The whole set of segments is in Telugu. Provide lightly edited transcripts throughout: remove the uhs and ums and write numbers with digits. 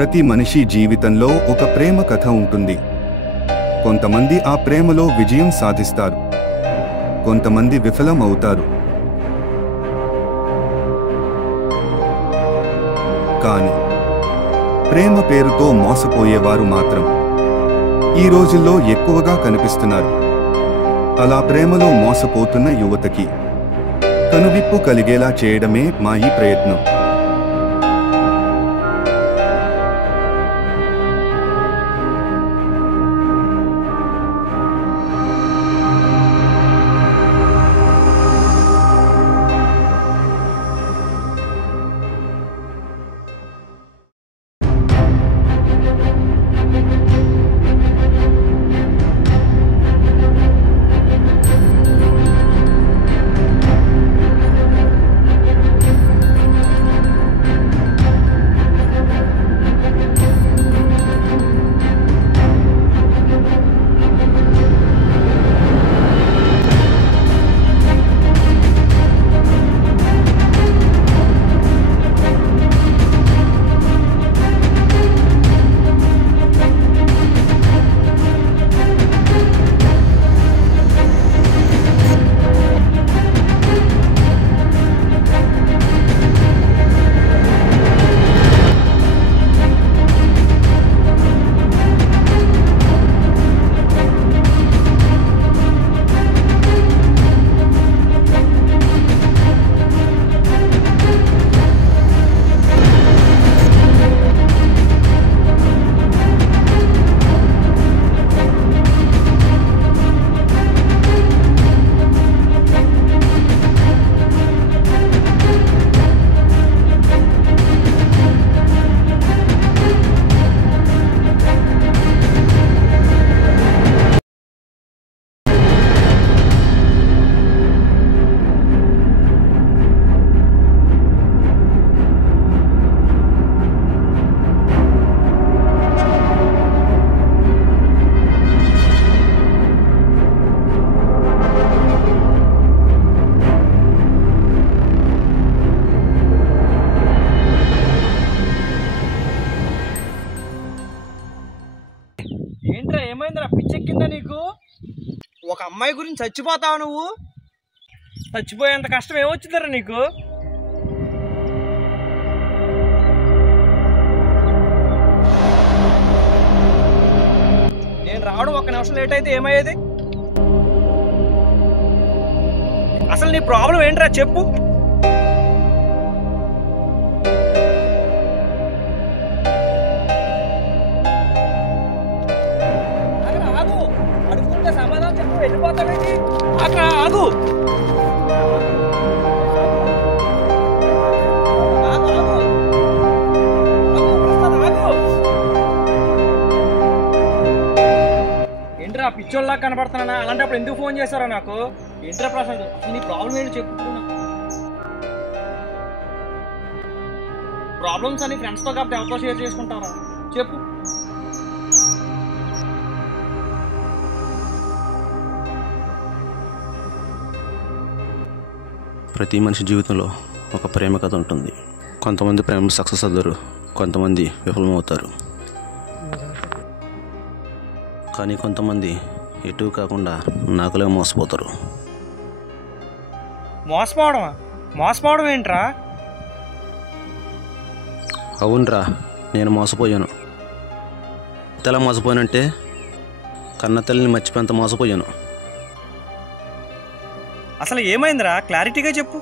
ప్రతి మనిషి జీవితంలో ఒక ప్రేమ కథ ఉంటుంది. కొంతమంది ఆ ప్రేమలో విజయం సాధిస్తారు, కొంతమంది విఫలం అవుతారు. కానీ ప్రేమ పేరుతో మోసపోయేవారు మాత్రం ఈ రోజుల్లో ఎక్కువగా కనిపిస్తున్నారు. అలా ప్రేమలో మోసపోతున్న యువతకి కనువిప్పు కలిగేలా చేయడమే మా ఈ ప్రయత్నం. ఏంట్రా ఏమైందిరా, పిచ్చెక్కిందా నీకు? ఒక అమ్మాయి గురించి చచ్చిపోతావు నువ్వు? చచ్చిపోయేంత కష్టం ఏమొచ్చిందిరా నీకు? నేను రావడం 1 నిమిషం లేట్ అయితే ఏమయ్యేది? అసలు నీ ప్రాబ్లం ఏంట్రా చెప్పు. అడుగుతుంటే సమాధానం చెప్పు, వెళ్ళిపోతావేంటి? ఆగు ఆగు ఏంట్రా పిచ్చోళ్ళలా కనపడుతున్నా? అలాంటప్పుడు ఎందుకు ఫోన్ చేశారా నాకు? ఏంట్రా ప్రసాద్, అసలు నీ ప్రాబ్లం ఏంటి చెప్పుతున్నా? ప్రాబ్లమ్స్ అని ఫ్రెండ్స్తో కాబట్టి ఎవరితో షేర్ చేసుకుంటారా చెప్పు. ప్రతి మనిషి జీవితంలో ఒక ప్రేమ కథ ఉంటుంది. కొంతమంది ప్రేమ సక్సెస్ అవుతారు, కొంతమంది విఫలమవుతారు. కానీ కొంతమంది ఎటు కాకుండా నాకులే మోసపోతారు. మోసపోవడం ఏంట్రా? అవునరా, నేను మోసపోయాను. ఎలా మోసపోయానంటే కన్న తల్లిని మర్చిపోయేంత మోసపోయాను. అసలు ఏమైందిరా, క్లారిటీగా చెప్పు.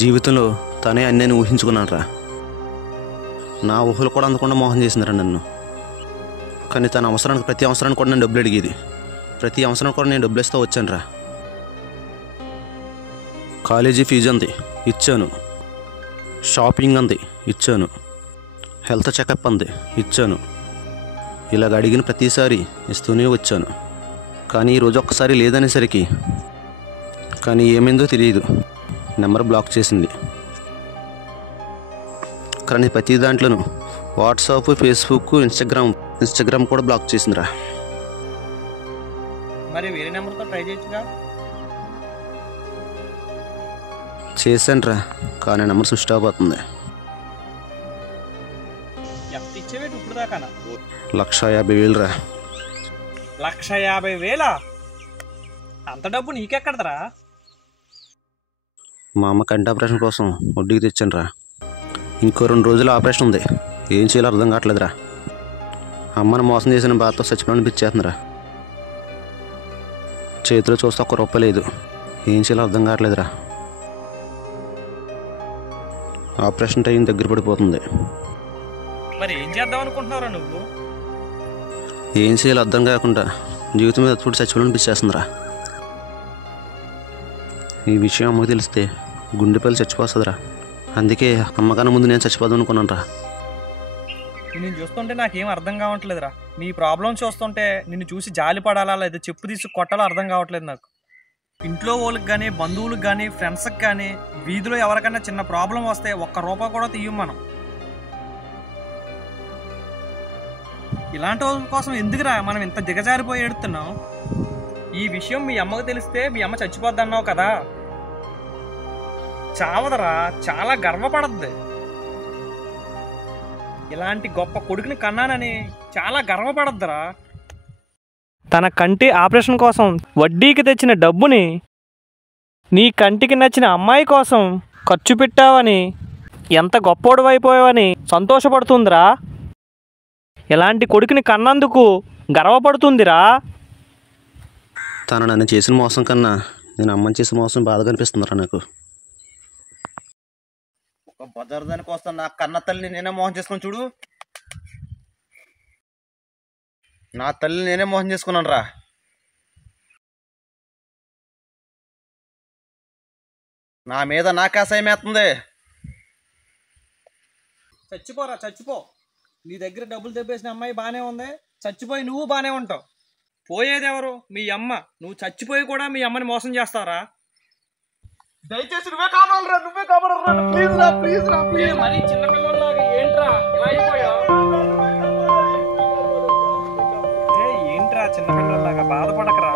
జీవితంలో తనే అన్నీ ఊహించుకున్నాను రా. నా ఊహలు కూడా అందకుండా మోసం చేసిందిరా నన్ను. కానీ తన అవసరానికి ప్రతి అవసరానికి కూడా నేను డబ్బులు అడిగేది. ప్రతి అవసరానికి కూడా నేను డబ్బులు ఇస్తూ వచ్చాను రా. కాలేజీ ఫీజు అంది, ఇచ్చాను. షాపింగ్ అంది, ఇచ్చాను. హెల్త్ చెకప్ అంది, ఇచ్చాను. ఇలాగ అడిగిన ప్రతిసారి ఇస్తూనే వచ్చాను. కానీ ఈరోజు ఒక్కసారి లేదనేసరికి కానీ ఏమైందో తెలియదు, నెంబర్ బ్లాక్ చేసింది. కానీ ప్రతి దాంట్లోనూ వాట్సాప్, ఫేస్బుక్, ఇన్స్టాగ్రామ్ కూడా బ్లాక్ చేసిందిరా. మరి వేరే నెంబర్తో ట్రై చేయొచ్చుగా. చేశానురా, కానీ నెంబర్ స్విచ్ ఆఫ్ అవుతుంది. ఎంత ఇచ్చేవేటి ఇప్పుడు దాకా? 1,50,000 రా. 1,50,000? అంత డబ్బు నీకెక్కడదరా? మా అమ్మ కంటి ఆపరేషన్ కోసం వడ్డీకి తెచ్చానురా. ఇంకో 2 రోజులు ఆపరేషన్ ఉంది. ఏం చేయాలో అర్థం కావట్లేదురా. అమ్మను మోసం చేసిన బాధతో చచ్చిపోవడానికి పిచ్చేస్తుందిరా. చేతిలో చూస్తే ₹1 లేదు. ఏం చేయాలో అర్థం కావట్లేదురా. ఆపరేషన్ టైం దగ్గర పడిపోతుంది. మరి ఏం చేద్దాం అనుకుంటున్నారా నువ్వు? ఏం చేయాలో అర్థం కాకుండా జీవితం మీద అప్పుడు చచ్చిపోవడానికి పిచ్చేస్తుందిరా. ఈ విషయం అమ్మకు తెలిస్తే గుండెపల్లి చచ్చిపోతుందిరా. అందుకే అమ్మకన్నా ముందు నేను చచ్చిపోదాం అనుకున్నాను రా. నిన్ను చూస్తుంటే నాకేం అర్థం కావట్లేదురా. నీ ప్రాబ్లం చూస్తుంటే నిన్ను చూసి జాలి పడాలా లేదా చెప్పు తీసి కొట్టాలో అర్థం కావట్లేదు నాకు. ఇంట్లో వాళ్ళకి కానీ, బంధువులకు కానీ, ఫ్రెండ్స్కి కానీ, వీధిలో ఎవరికైనా చిన్న ప్రాబ్లం వస్తే ₹1 కూడా తీయం మనం. ఇలాంటి వాళ్ళ కోసం ఎందుకురా మనం ఇంత దిగజారిపోయి ఎడుతున్నాం? ఈ విషయం మీ అమ్మకు తెలిస్తే మీ అమ్మ చచ్చిపోద్ది అన్నావు కదా. చావదరా, చాలా గర్వపడద్ది. ఇలాంటి గొప్ప కొడుకుని కన్నానని చాలా గర్వపడద్దురా. తన కంటి ఆపరేషన్ కోసం వడ్డీకి తెచ్చిన డబ్బుని నీ కంటికి నచ్చిన అమ్మాయి కోసం ఖర్చు పెట్టావని, ఎంత గొప్పోడు అయిపోయావని సంతోషపడుతుందిరా. ఇలాంటి కొడుకుని కన్నందుకు గర్వపడుతుందిరా. తను నన్ను చేసిన మోసం కన్నా నేను అమ్మని చేసిన మోసం బాధగా అనిపిస్తుందిరా నాకు. ఒక బజారు దానికి వస్తాను, నా కన్న తల్లిని నేనే మోసం చేసుకుని చూడు. నా తల్లిని నేనే మోసం చేసుకున్నాను రా. నా మీద నాకే అసహ్యం వేస్తుంది. చచ్చిపోరా, చచ్చిపో. నీ దగ్గర డబ్బులు తెప్పేసిన అమ్మాయి బాగానే ఉంది, చచ్చిపోయి నువ్వు బాగానే ఉంటావు. పోయేది ఎవరు? మీ అమ్మ. నువ్వు చచ్చిపోయి కూడా మీ అమ్మని మోసం చేస్తారా? దయచేసి నువ్వే కావాలరా, నువ్వే కావాలరా, ప్లీజ్ రా, ప్లీజ్ రా, ప్లీజ్. మరీ చిన్నపిల్లలాగా ఏంట్రా ఇలా అయిపోయావు? ఏంట్రా చిన్నపిల్లలాగా? బాధపడకరా.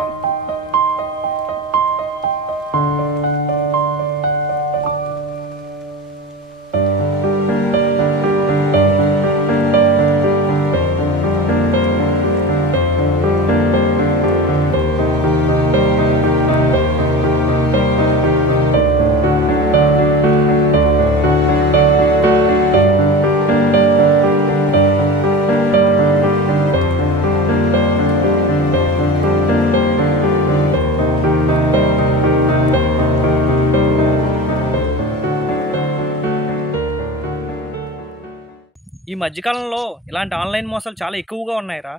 ఈ మధ్యకాలంలో ఇలాంటి ఆన్లైన్ మోసాలు చాలా ఎక్కువగా ఉన్నాయిరా.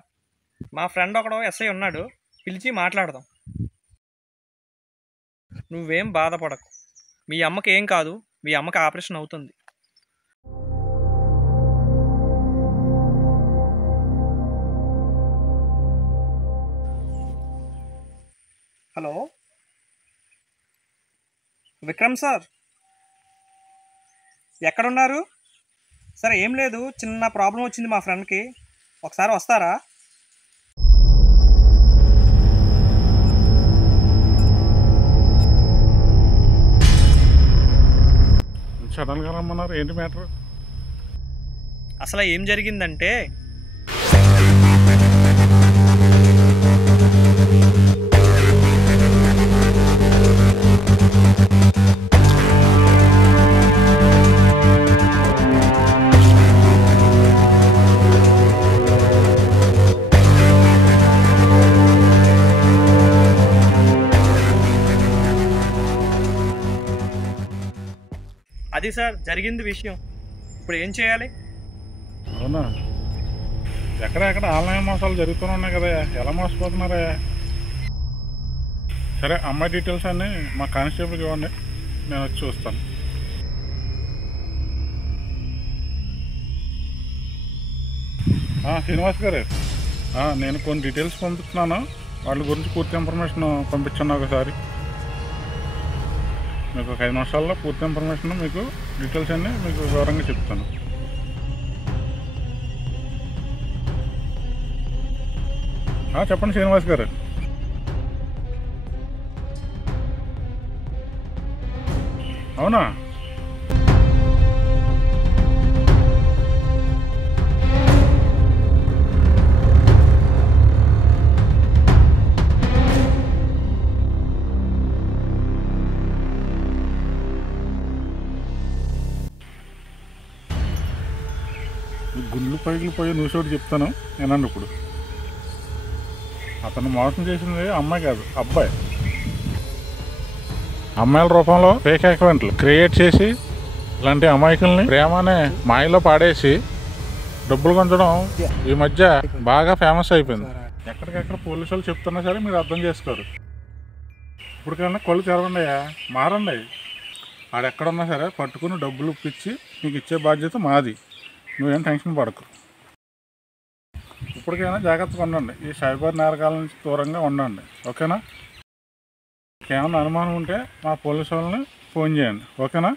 మా ఫ్రెండ్ ఒకడు ఎస్ఐ ఉన్నాడు, పిలిచి మాట్లాడదాం. నువ్వేం బాధపడకు, మీ అమ్మకి ఏం కాదు, మీ అమ్మకి ఆపరేషన్ అవుతుంది. హలో విక్రమ్ సార్, ఎక్కడున్నారు? సరే, ఏం లేదు, చిన్న ప్రాబ్లం వచ్చింది మా ఫ్రెండ్కి. ఒకసారి వస్తారా? సడన్గా రమ్మన్నారు, ఏంటి మ్యాటర్? అసలు ఏం జరిగిందంటే, అది సార్ జరిగింది విషయం. ఇప్పుడు ఏం చేయాలి? అవునా, ఎక్కడెక్కడ ఆన్లైన్ మోసాలు జరుగుతూనే ఉన్నాయి కదా, ఎలా మోసపోతున్నారా? సరే, అమ్మాయి డీటెయిల్స్ అన్నీ మా కానిస్టేబుల్కి ఇవ్వండి, నేను వచ్చి చూస్తాను. శ్రీనివాస్ గారు, నేను కొన్ని డీటెయిల్స్ పంపిస్తున్నాను, వాళ్ళ గురించి పూర్తి ఇన్ఫర్మేషన్ పంపించండి ఒకసారి. మీకు ఒక 5 నిమిషాల్లో పూర్తి ఇన్ఫర్మేషన్, మీకు డీటెయిల్స్ అన్నీ మీకు వివరంగా చెప్తాను. చెప్పండి శ్రీనివాస్ గారు. అవునా? గుళ్ళు పైకి పోయి న్యూస్ ఒకటి చెప్తాను వినండి. ఇప్పుడు అతను మోసం చేసింది అమ్మాయి కాదు, అబ్బాయి. అమ్మాయిల రూపంలో ఫేక్ అకౌంట్లు క్రియేట్ చేసి ఇలాంటి అమాయకుల్ని ప్రేమ అనే మాయలో పాడేసి డబ్బులు కొంచడం ఈ మధ్య బాగా ఫేమస్ అయిపోయింది. ఎక్కడికెక్కడ పోలీసు వాళ్ళు చెప్తున్నా సరే మీరు అర్థం చేసుకోరు. ఇప్పటికైనా కళ్ళు తెరవండియా, మారండి. ఆడెక్కడున్నా సరే పట్టుకుని డబ్బులు ఇప్పించి నీకు ఇచ్చే బాధ్యత మాది. నువ్వేం టెన్షన్ పడకు. ఇప్పటికైనా జాగ్రత్తగా ఉండండి. ఈ సైబర్ నేరగాల నుంచి దూరంగా ఉండండి. ఓకేనా? ఏమన్నా అనుమానం ఉంటే మా పోలీసు వాళ్ళని ఫోన్ చేయండి. ఓకేనా?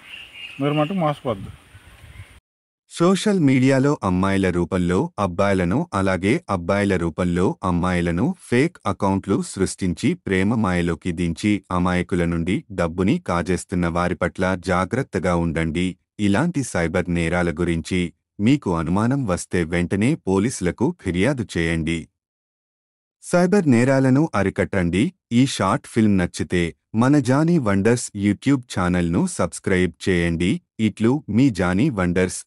మీరు మటుకు మోసపోద్దు. సోషల్ మీడియాలో అమ్మాయిల రూపంలో అబ్బాయిలను అలాగే అబ్బాయిల రూపంలో అమ్మాయిలను ఫేక్ అకౌంట్లు సృష్టించి ప్రేమ మాయలోకి దించి అమాయకుల నుండి డబ్బుని కాజేస్తున్న వారి పట్ల జాగ్రత్తగా ఉండండి. ఇలాంటి సైబర్ నేరాల గురించి మీకు అనుమానం వస్తే వెంటనే పోలీసులకు ఫిర్యాదు చేయండి. సైబర్ నేరాలను అరికట్టండి. ఈ షార్ట్ ఫిల్మ్ నచ్చితే మన జానీ వండర్స్ యూట్యూబ్ ఛానల్ను సబ్స్క్రైబ్ చేయండి. ఇట్లు మీ జానీ వండర్స్.